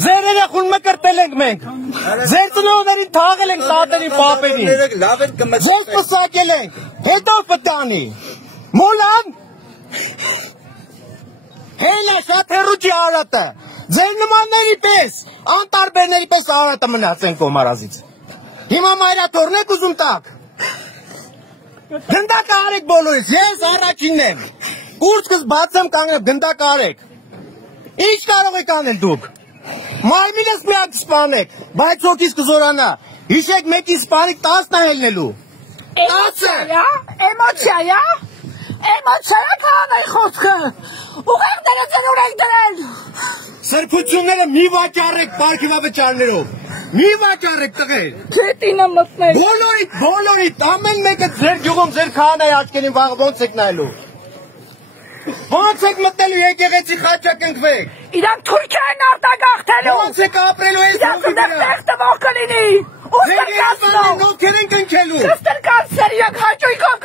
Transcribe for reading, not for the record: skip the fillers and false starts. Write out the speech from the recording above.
Ձեր երեխուն մկրտել ենք մենք։ Ձեր ծնողներին թաղել ենք տատերին, պապերին։ Ձեզ պսակել ենք, հետո պտանի։ Մոլան։ Հելա շատ հեռու չի Արարատը։ Ձեր նմանների պես, անտարբերների պես Արարատը մնացենք Կոմարազից։ Հիմա մայրաթորն եք ուզում տակ։ Գնդակ արեք բոլորից, ես առաջինն եմ։ Ուրցքս բացեմ կանգնեմ, գնդակ արեք։ Ինչ կարող եք անել դուք։ Մարմինս միակ սպանեք, բայց հոգիս կզորանա։ Հիշեք մեկի սպանիկ 10 հելնելու։ 10-ը։ Էմոցիա կանայ խոսքը։ Ուղեղները ծնուր եք դրել։ Սրբությունները մի վաճառեք պարքինավճարներով։ Մի վաճառեք տղեր։ Չետինը մտնել։ Բոլորիդ, ամեն մեկը ձեր գյուղում ձեր քահանայի աչքերին վաղ ոնց եք նայելու։ Ոնց եք մտնելու եկեղեցի խաչակնքվեք։ Իրանք Թուրքիա են արտագաղթելու։ Ոնց եք ապրելու այս հողի վրա։ Իրանք տեղ տվող կլինի։ Ձեր երեխաներն ովքեր են կնքելու։ Կստրկացներ իրանք հաճույքով